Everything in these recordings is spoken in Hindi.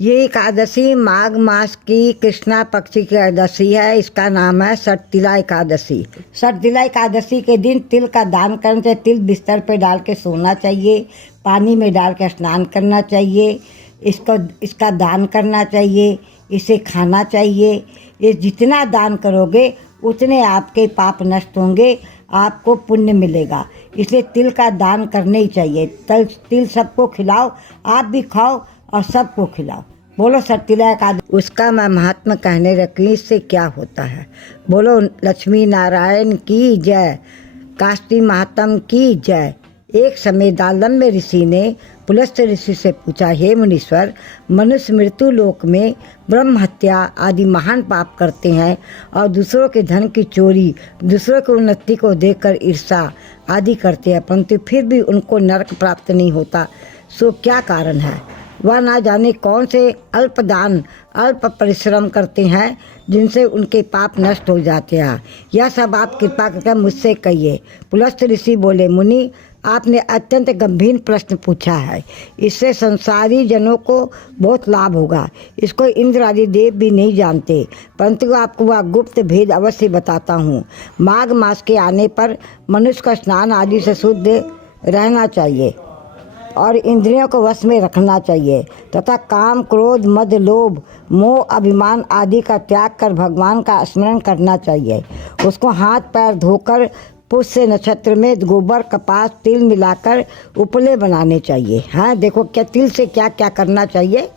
ये एकादशी माघ मास की कृष्णा पक्ष की एकादशी है। इसका नाम है सटतिला एकादशी। सटतिला एकादशी के दिन तिल का दान करना चाहिए। तिल बिस्तर पे डाल के सोना चाहिए, पानी में डाल के स्नान करना चाहिए, इसका दान करना चाहिए, इसे खाना चाहिए। ये जितना दान करोगे उतने आपके पाप नष्ट होंगे, आपको पुण्य मिलेगा। इसलिए तिल का दान करने ही चाहिए। तिल सबको खिलाओ, आप भी खाओ और सबको खिलाओ। बोलो सटतिला एकादशी। उसका मैं महात्मा कहने रखी, इससे क्या होता है। बोलो लक्ष्मी नारायण की जय, काष्टी महात्म की जय। एक समय दालम्य ऋषि ने पुलस्त ऋषि से पूछा, हे मुनीश्वर, मनुष्य मृत्यु लोक में ब्रह्म हत्या आदि महान पाप करते हैं और दूसरों के धन की चोरी, दूसरों की उन्नति को देखकर ईर्षा आदि करते हैं, परंतु फिर भी उनको नरक प्राप्त नहीं होता। सो क्या कारण है। वह ना जाने कौन से अल्प दान अल्प परिश्रम करते हैं जिनसे उनके पाप नष्ट हो जाते हैं। यह सब आप कृपा करके मुझसे कहिए। पुलस्त ऋषि बोले, मुनि, आपने अत्यंत गंभीर प्रश्न पूछा है। इससे संसारी जनों को बहुत लाभ होगा। इसको इंद्र आदि देव भी नहीं जानते, परंतु आपको वह गुप्त भेद अवश्य बताता हूँ। माघ मास के आने पर मनुष्य का स्नान आदि से शुद्ध रहना चाहिए और इंद्रियों को वश में रखना चाहिए तथा काम क्रोध मद लोभ मोह अभिमान आदि का त्याग कर भगवान का स्मरण करना चाहिए। उसको हाथ पैर धोकर पुष्य नक्षत्र में गोबर कपास तिल मिलाकर उपले बनाने चाहिए। हाँ, देखो क्या तिल से क्या क्या करना चाहिए।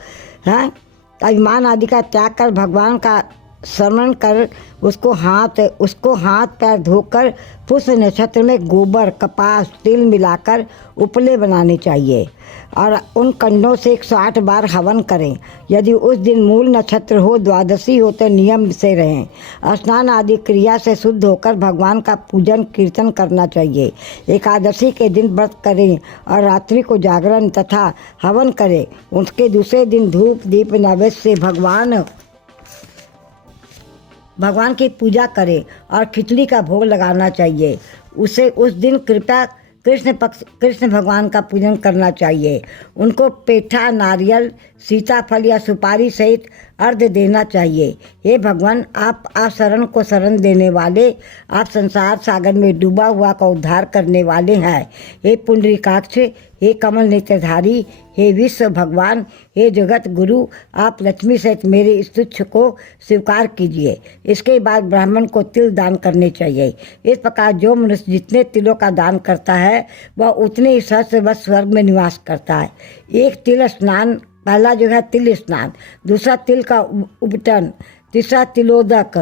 हाँ, अभिमान आदि का त्याग कर भगवान का स्मरण कर उसको हाथ पैर धोकर पुष्य नक्षत्र में गोबर कपास तिल मिलाकर उपले बनाने चाहिए और उन कंडों से 108 बार हवन करें। यदि उस दिन मूल नक्षत्र हो, द्वादशी हो तो नियम से रहें। स्नान आदि क्रिया से शुद्ध होकर भगवान का पूजन कीर्तन करना चाहिए। एकादशी के दिन व्रत करें और रात्रि को जागरण तथा हवन करें। उसके दूसरे दिन धूप दीप नैवेद्य से भगवान की पूजा करें और खिचड़ी का भोग लगाना चाहिए। उसे उस दिन कृपया कृष्ण भगवान का पूजन करना चाहिए। उनको पेठा नारियल सीताफल या सुपारी सहित अर्घ्य देना चाहिए। हे भगवान, आप शरण को शरण देने वाले, आप संसार सागर में डूबा हुआ का उद्धार करने वाले हैं। हे पुंडरीकाक्ष, हे कमल नेत्रधारी, हे विश्व भगवान, हे जगत गुरु, आप लक्ष्मी सहित मेरे इस तुच्छ को स्वीकार कीजिए। इसके बाद ब्राह्मण को तिल दान करने चाहिए। इस प्रकार जो मनुष्य जितने तिलों का दान करता है वह उतने ही सहस्र वर्ष स्वर्ग में निवास करता है। एक तिल स्नान, पहला जो है तिल स्नान, दूसरा तिल का उपटन, तीसरा तिलोदक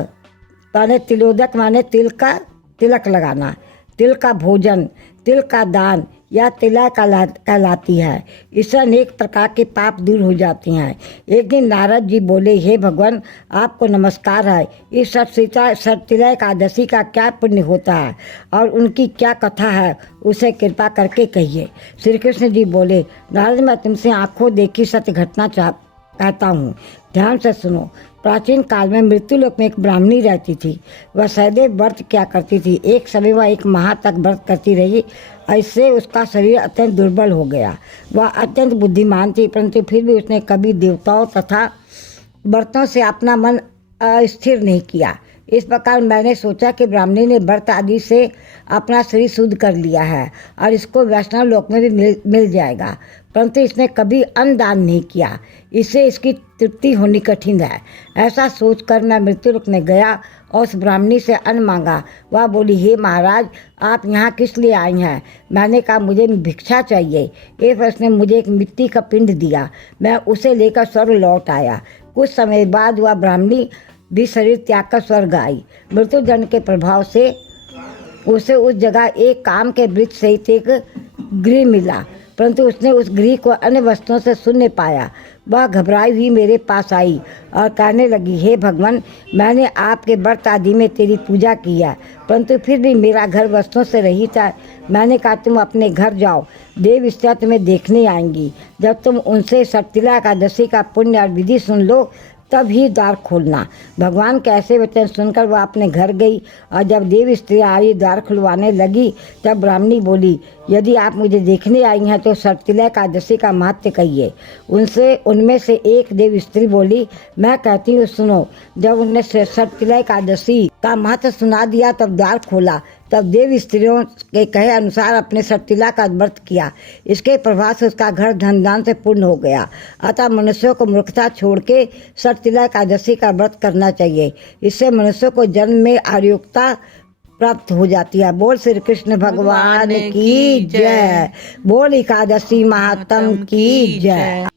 माने तिल का तिलक लगाना, तिल का भोजन, तिल का दान या तिला कहलाती है। इससे अनेक प्रकार के पाप दूर हो जाते हैं। एक दिन नारद जी बोले, हे भगवान, आपको नमस्कार है। इस सटतिला एकादशी का क्या पुण्य होता है और उनकी क्या कथा है, उसे कृपा करके कहिए। श्री कृष्ण जी बोले, नारद, मैं तुमसे आंखों देखी सत्य घटना कहता हूँ, ध्यान से सुनो। प्राचीन काल में मृत्यु लोक में एक ब्राह्मणी रहती थी। वह सदैव व्रत क्या करती थी। एक समय वह 1 माह तक व्रत करती रही। ऐसे उसका शरीर अत्यंत दुर्बल हो गया। वह अत्यंत बुद्धिमान थी, परंतु फिर भी उसने कभी देवताओं तथा व्रतों से अपना मन अस्थिर नहीं किया। इस प्रकार मैंने सोचा कि ब्राह्मणी ने व्रत आदि से अपना शरीर शुद्ध कर लिया है और इसको वैष्णव लोक में भी मिल जाएगा, परंतु इसने कभी अन्न दान नहीं किया। इससे इसकी तृप्ति होनी कठिन है। ऐसा सोचकर मैं मृत्यु लोक में गया और उस ब्राह्मणी से अन्न मांगा। वह बोली, हे महाराज, आप यहाँ किस लिए आई हैं। मैंने कहा, मुझे भिक्षा चाहिए। एक उसने मुझे एक मिट्टी का पिंड दिया। मैं उसे लेकर स्वर्ग लौट आया। कुछ समय बाद वह ब्राह्मणी भी शरीर त्याग कर स्वर्ग आई। मृत्यु दंड के प्रभाव से उसे उस जगह एक काम के वृक्ष सहित एक गृह मिला, परंतु उसने उस गृह को अन्य वस्तुओं से शून्य पाया। वह घबराई हुई मेरे पास आई और कहने लगी, हे भगवान, मैंने आपके व्रत आदि में तेरी पूजा की है, परंतु फिर भी मेरा घर वस्तुओं से रहित है। मैंने कहा, तुम अपने घर जाओ, देव स्त्रियां तुम्हें देखने आएंगी। जब तुम उनसे सटतिला एकादशी का पुण्य और विधि सुन लो तब ही द्वार खोलना। भगवान के ऐसे वचन सुनकर वह अपने घर गई और जब देव स्त्री आई द्वार खुलवाने लगी तब ब्राह्मणी बोली, यदि आप मुझे देखने आई हैं तो सरतिला एकादशी का महत्व कहिए। उनमें से एक देव स्त्री बोली, मैं कहती हूँ सुनो। जब उन्हें सरतिला एकादशी का महत्व सुना दिया तब द्वार खोला। तब देव स्त्रियों के कहे अनुसार अपने सरतिला का व्रत किया। इसके प्रभाव से उसका घर धन दान से पूर्ण हो गया। अतः मनुष्यों को मूर्खता छोड़ के सरतिला एकादशी का व्रत करना चाहिए। इससे मनुष्यों को जन्म में आयुक्ता प्राप्त हो जाती है। बोल श्री कृष्ण भगवान की जय। बोल एकादशी महात्म की जय।